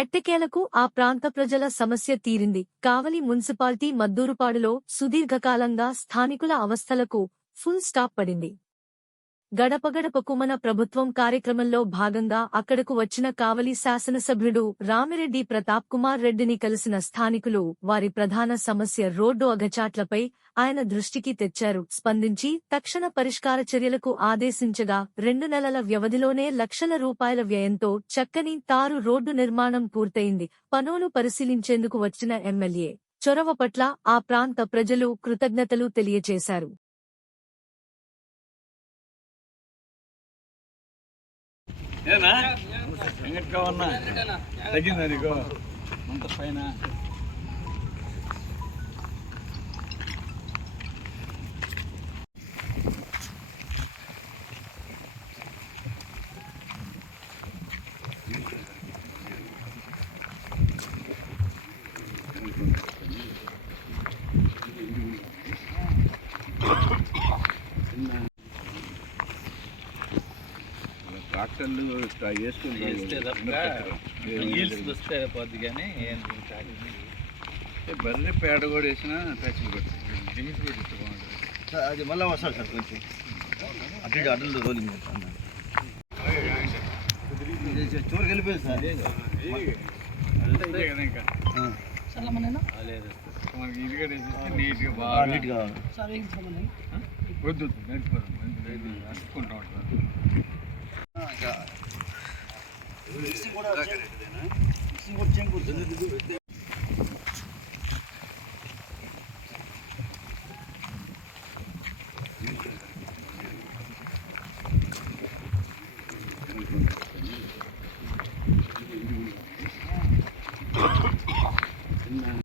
ఎట్టకేలకు ఆ ప్రాంత ప్రజల సమస్య తీరింది. కావలి మున్సిపాలిటీ మద్దూరుపాడులో సుదీర్ఘకాలంగా స్థానికుల అవస్థలకు ఫుల్ స్టాప్ పడింది. గడపగడపకు మన ప్రభుత్వం కార్యక్రమంలో భాగంగా అక్కడకు వచ్చిన కావలి శాసనసభ్యుడు రామిరెడ్డి ప్రతాప్ కుమార్ రెడ్డిని కలిసిన స్థానికులు వారి ప్రధాన సమస్య రోడ్డు అగచాట్లపై ఆయన దృష్టికి తెచ్చారు. స్పందించి తక్షణ పరిష్కార చర్యలకు ఆదేశించగా 2 నెలల వ్యవధిలోనే లక్షల రూపాయల వ్యయంతో చక్కని తారు రోడ్డు నిర్మాణం పూర్తయింది. పనులు పరిశీలించేందుకు వచ్చిన ఎమ్మెల్యే చొరవ పట్ల ఆ ప్రాంత ప్రజలు కృతజ్ఞతలు తెలియజేశారు. ఏనా ఎంగట్గా ఉన్నా తగ్గిందా నీకు అంత పైన ట్రాక్టర్లు వస్తే పోద్ది కానీ బర్రె పేడ కూడా వేసినా టచ్లు పెడుతుంది జిమ్స్ పెట్టి బాగుంటుంది. అది మళ్ళీ వస్తాడు సార్ కొంచెం అటు అడ్డలు రోలింగ్ చూరుకి వెళ్ళిపోయింది సార్. కదా ఇంకా మనకి ఇది కూడా నీట్గా బాగా నీట్గా వద్దు నడుచుకుంటా ఉంటారు. మిక్సింగ్ కూడా